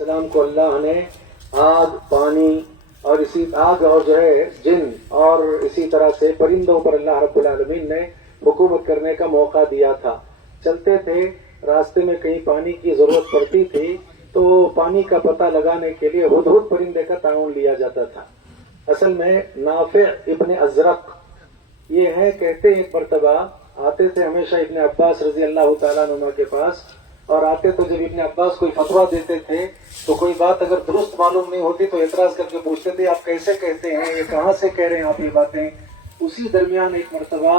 السلام کو اللہ نے آگ، پانی اور اسی آگ اور جو ہے جن اور اسی طرح سے پرندوں پر اللہ رب العالمین نے حکومت کرنے کا موقع دیا تھا۔ چلتے تھے، راستے میں کہیں پانی کی ضرورت پڑتی تھی تو پانی کا پتہ لگانے کے لیے ہدہد پرندے کا تعاون لیا جاتا تھا۔ اصل میں نافع ابن ازرق یہ ہے، کہتے ہیں ایک مرتبہ آتے تھے ہمیشہ ابن عباس رضی اللہ تعالیٰ عنہ کے پاس، اور آتے تو جب ابن عباس کوئی فتویٰ دیتے تھے تو کوئی بات اگر درست معلوم نہیں ہوتی تو اعتراض کر کے پوچھتے تھے آپ کیسے کہتے ہیں، یہ کہاں سے کہہ رہے ہیں آپ یہ باتیں۔ اسی درمیان ایک مرتبہ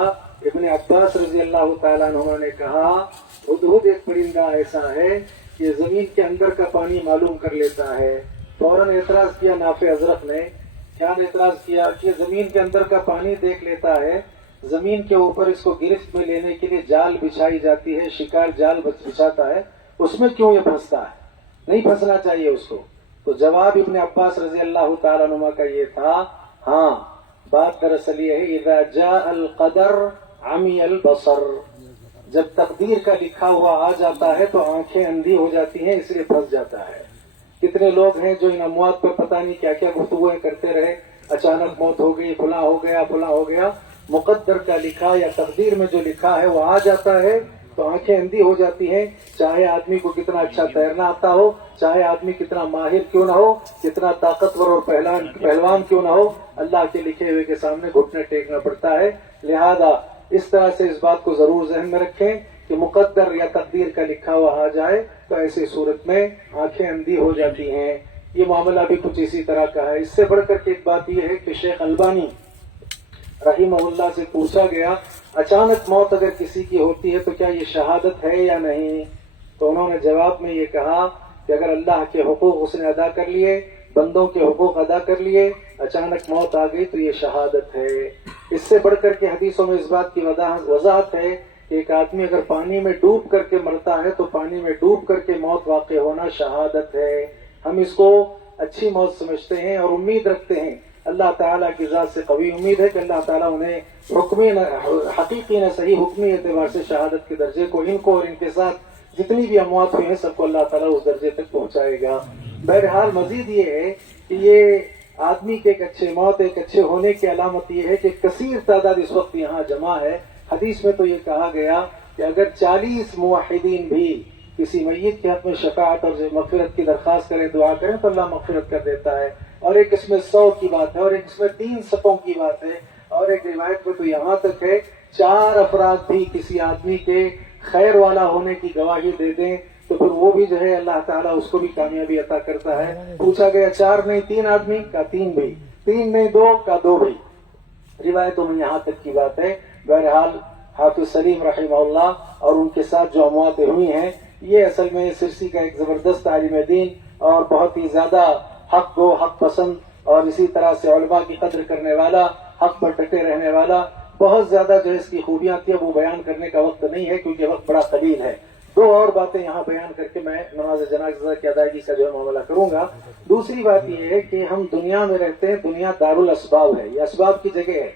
ابن عباس رضی اللہ تعالیٰ عنہ نے کہا ہدہد ایک پرندہ ایسا ہے کہ زمین کے اندر کا پانی معلوم کر لیتا ہے۔ فوراً اعتراض کیا نافع ازرق نے، کیا اعتراض کیا کہ زمین کے اندر کا پانی دیکھ لیتا ہے، زمین کے اوپر اس کو گرفت میں لینے کے لیے جال بچھائی جاتی ہے، شکار جال بچھاتا ہے، اس میں کیوں یہ پھنستا ہے، نہیں پھنسنا چاہیے اس کو۔ تو جواب ابن عباس رضی اللہ تعالیٰ عنہ کا یہ تھا، ہاں بات دراصل یہ ہے اذا جاء القدر عمی البصر، جب تقدیر کا لکھا ہوا آ جاتا ہے تو آنکھیں اندھی ہو جاتی ہیں، اس لیے پھنس جاتا ہے۔ کتنے لوگ ہیں جو ان اموات پر پتہ نہیں کیا کیا گفتگویں کرتے رہے، اچانک موت ہو گئی، فلاں ہو گیا فلاں ہو گیا، مقدر کا لکھا یا تقدیر میں جو لکھا ہے وہ آ جاتا ہے تو آنکھیں اندھی ہو جاتی ہیں، چاہے آدمی کو کتنا اچھا تیرنا آتا ہو، چاہے آدمی کتنا ماہر کیوں نہ ہو، کتنا طاقتور اور پہلوان کیوں نہ ہو، اللہ کے لکھے ہوئے کے سامنے گھٹنے ٹیکنا پڑتا ہے۔ لہذا اس طرح سے اس بات کو ضرور ذہن میں رکھیں کہ مقدر یا تقدیر کا لکھا ہوا آ جائے تو ایسی صورت میں آنکھیں اندھی ہو جاتی ہیں۔ یہ معاملہ بھی کچھ اسی طرح کا ہے۔ اس سے بڑھ کر کے ایک بات یہ ہے کہ شیخ البانی رحمہ اللہ سے پوچھا گیا اچانک موت اگر کسی کی ہوتی ہے تو کیا یہ شہادت ہے یا نہیں، تو انہوں نے جواب میں یہ کہا کہ اگر اللہ کے حقوق اس نے ادا کر لیے، بندوں کے حقوق ادا کر لیے، اچانک موت آ گئی تو یہ شہادت ہے۔ اس سے بڑھ کر کے حدیثوں میں اس بات کی وضاحت ہے کہ ایک آدمی اگر پانی میں ڈوب کر کے مرتا ہے تو پانی میں ڈوب کر کے موت واقع ہونا شہادت ہے۔ ہم اس کو اچھی موت سمجھتے ہیں اور امید رکھتے ہیں، اللہ تعالیٰ کی ذات سے قوی امید ہے کہ اللہ تعالیٰ انہیں حقیقی نہ صحیح حکمی اعتبار سے شہادت کے درجے کو ان کو اور ان کے ساتھ جتنی بھی اموات ہوئی ہیں سب کو اللہ تعالیٰ اس درجے تک پہنچائے گا۔ بہرحال مزید یہ ہے کہ یہ آدمی کے ایک اچھے موت، ایک اچھے ہونے کی علامت یہ ہے کہ کثیر تعداد اس وقت یہاں جمع ہے۔ حدیث میں تو یہ کہا گیا کہ اگر 40 موحدین بھی کسی میت کے حق میں شفاعت اور مغفرت کی درخواست کریں، دعا کریں تو اللہ مغفرت کر دیتا ہے۔ اور ایک اس میں 100 کی بات ہے، اور ایک اس میں 3 صفوں کی بات ہے، اور ایک روایت میں تو یہاں تک ہے 4 افراد بھی کسی آدمی کے خیر والا ہونے کی گواہی دے دیں تو پھر وہ بھی جو ہے اللہ تعالیٰ اس کو بھی کامیابی عطا کرتا ہے۔ پوچھا گیا 4 نہیں 3 آدمی کا 3 بھی، 3 نہیں 2 کا 2 بھی، روایتوں میں یہاں تک کی بات ہے۔ بہرحال حافظ سلیم رحمہ اللہ اور ان کے ساتھ جو امواتیں ہوئی ہیں، یہ اصل میں سرسی کا ایک زبردست عالم دین اور بہت ہی زیادہ حق کو حق پسند اور اسی طرح سے علماء کی قدر کرنے والا، حق پر ڈٹے رہنے والا، بہت زیادہ جو اس کی خوبیاں تھی وہ بیان کرنے کا وقت نہیں ہے کیونکہ وقت بڑا قلیل ہے۔ 2 اور باتیں یہاں بیان کر کے میں نماز جنازہ کی ادائیگی کا جو ہے معاملہ کروں گا۔ دوسری بات یہ ہے کہ ہم دنیا میں رہتے ہیں، دنیا دارالاسباب ہے، یہ اسباب کی جگہ ہے،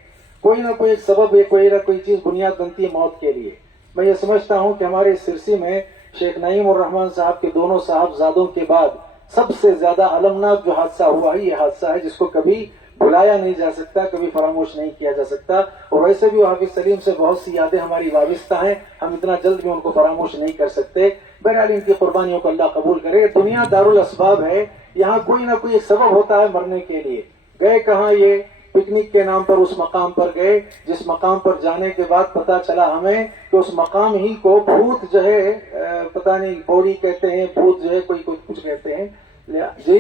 کوئی نہ کوئی سبب ہے، کوئی نہ کوئی چیز بنیاد بنتی ہے موت کے لیے۔ میں یہ سمجھتا ہوں کہ ہمارے اس سرسی میں شیخ نعیم الرحمن صاحب کے دونوں صاحبزادوں کے بعد سب سے زیادہ المناک جو حادثہ ہوا ہے یہ حادثہ ہے جس کو کبھی بھلایا نہیں جا سکتا، کبھی فراموش نہیں کیا جا سکتا۔ اور ویسے بھی حافظ سلیم سے بہت سی یادیں ہماری وابستہ ہیں، ہم اتنا جلد بھی ان کو فراموش نہیں کر سکتے۔ بہرحال ان کی قربانیوں کو اللہ قبول کرے۔ دنیا دارالاسباب ہے، یہاں کوئی نہ کوئی سبب ہوتا ہے مرنے کے لیے۔ گئے کہاں؟ یہ پکنک کے نام پر اس مقام پر گئے جس مقام پر جانے کے بعد پتہ چلا ہمیں کہ اس مقام ہی کو بھوت جو ہے پتہ نہیں پوڑی کہتے ہیں، بھوت جو ہے کوئی کچھ کہتے ہیں جی،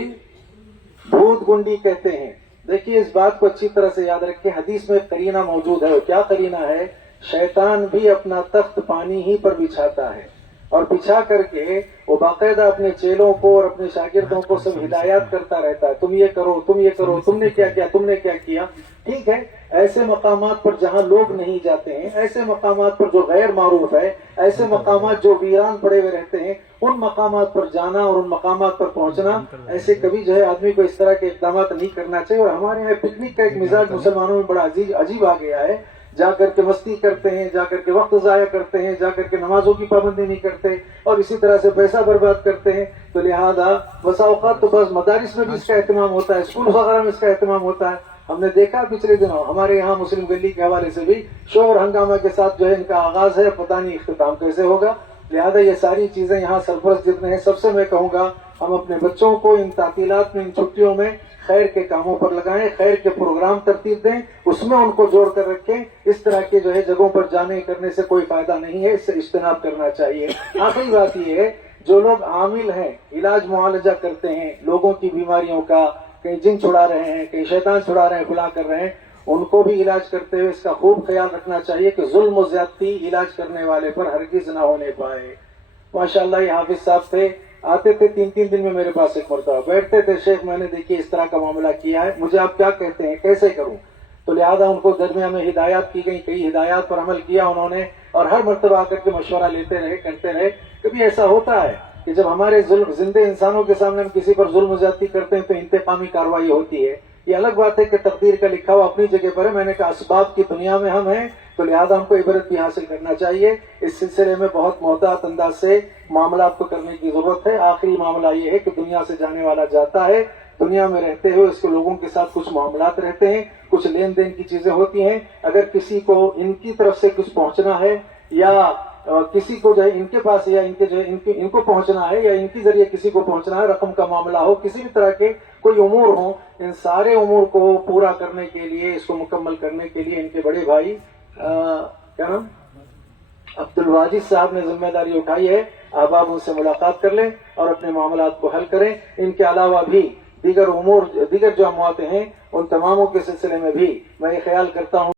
بھوت گنڈی کہتے ہیں۔ دیکھیے اس بات کو اچھی طرح سے یاد رکھیں، حدیث میں قرینہ موجود ہے۔ کیا قرینہ ہے؟ شیطان بھی اپنا تخت پانی ہی پر بچھاتا ہے اور بچھا کر کے وہ باقاعدہ اپنے چیلوں کو اور اپنے شاگردوں کو سب ہدایات کرتا رہتا ہے، تم یہ کرو، تم یہ کرو، تم نے کیا کیا، تم نے کیا کیا۔ ٹھیک ہے، ایسے مقامات پر جہاں لوگ نہیں جاتے ہیں، ایسے مقامات پر جو غیر معروف ہے، ایسے مقامات جو ویران پڑے ہوئے رہتے ہیں، ان مقامات پر جانا اور ان مقامات پر پہنچنا، ایسے کبھی جو ہے آدمی کو اس طرح کے اقدامات نہیں کرنا چاہیے۔ اور ہمارے یہاں پکنک کا ایک مزاج مسلمانوں میں بڑا عجیب آ گیا ہے جا کر کے مستی کرتے ہیں، جا کر کے وقت ضائع کرتے ہیں، جا کر کے نمازوں کی پابندی نہیں کرتے اور اسی طرح سے پیسہ برباد کرتے ہیں. تو لہذا بسا اوقات تو بس مدارس میں بھی اس کا اہتمام ہوتا ہے، اسکول وغیرہ میں اس کا اہتمام ہوتا ہے. ہم نے دیکھا پچھلے دنوں ہمارے یہاں مسلم گلی کے حوالے سے بھی شور ہنگامہ کے ساتھ جو ہے ان کا آغاز ہے، پتہ نہیں اختتام کیسے ہوگا. لہذا یہ ساری چیزیں یہاں سرپرست جتنے ہیں سب سے میں کہوں گا ہم اپنے بچوں کو ان تعطیلات میں، ان چھٹیوں میں خیر کے کاموں پر لگائیں، خیر کے پروگرام ترتیب دیں، اس میں ان کو جوڑ کر رکھیں. اس طرح کے جو ہے جگہوں پر جانے کرنے سے کوئی فائدہ نہیں ہے، اس سے اجتناب کرنا چاہیے. آخری بات یہ ہے جو لوگ عامل ہیں، علاج معالجہ کرتے ہیں لوگوں کی بیماریوں کا، کہیں جن چھڑا رہے ہیں، کہیں شیطان چھڑا رہے ہیں، فلاں کر رہے ہیں، ان کو بھی علاج کرتے ہوئے اس کا خوب خیال رکھنا چاہیے کہ ظلم و زیادتی علاج کرنے والے پر ہرگز نہ ہونے پائے. ماشاءاللہ یہ حافظ صاحب تھے، آتے تھے 3 دن میں میرے پاس ایک مرتبہ بیٹھتے تھے. شیخ میں نے دیکھیے اس طرح کا معاملہ کیا ہے، مجھے آپ کیا کہتے ہیں، کیسے کروں؟ تو لہذا ان کو درمیان میں ہدایات کی گئی، کئی ہدایات پر عمل کیا انہوں نے اور ہر مرتبہ آ کر کے مشورہ لیتے رہے، کرتے رہے. کبھی ایسا ہوتا ہے کہ جب ہمارے زندہ انسانوں کے سامنے ہم کسی پر ظلم و زیادتی کرتے ہیں تو انتقامی کارروائی ہوتی ہے. یہ الگ بات ہے کہ تقدیر کا لکھا ہوا اپنی جگہ پر ہے. میں نے کہا اسباب کی دنیا میں ہم ہیں تو لہذا ہم کو عبرت بھی حاصل کرنا چاہیے. اس سلسلے میں بہت محتاط انداز سے معاملات کو کرنے کی ضرورت ہے. آخری معاملہ یہ ہے کہ دنیا سے جانے والا جاتا ہے، دنیا میں رہتے ہوئے اس کے لوگوں کے ساتھ کچھ معاملات رہتے ہیں، کچھ لین دین کی چیزیں ہوتی ہیں. اگر کسی کو ان کی طرف سے کچھ پہنچنا ہے یا کسی کو جو ہے ان کے پاس یا ان کے جو ہے ان کو پہنچنا ہے یا ان کے ذریعے کسی کو پہنچنا ہے، رقم کا معاملہ ہو، کسی بھی طرح کے کوئی امور ہوں، ان سارے امور کو پورا کرنے کے لیے، اس کو مکمل کرنے کے لیے ان کے بڑے بھائی کیا نام عبد الواجد صاحب نے ذمہ داری اٹھائی ہے. آپ ان سے ملاقات کر لیں اور اپنے معاملات کو حل کریں. ان کے علاوہ بھی دیگر امور، دیگر جو اموات ہیں ان تماموں کے سلسلے میں بھی میں یہ خیال کرتا ہوں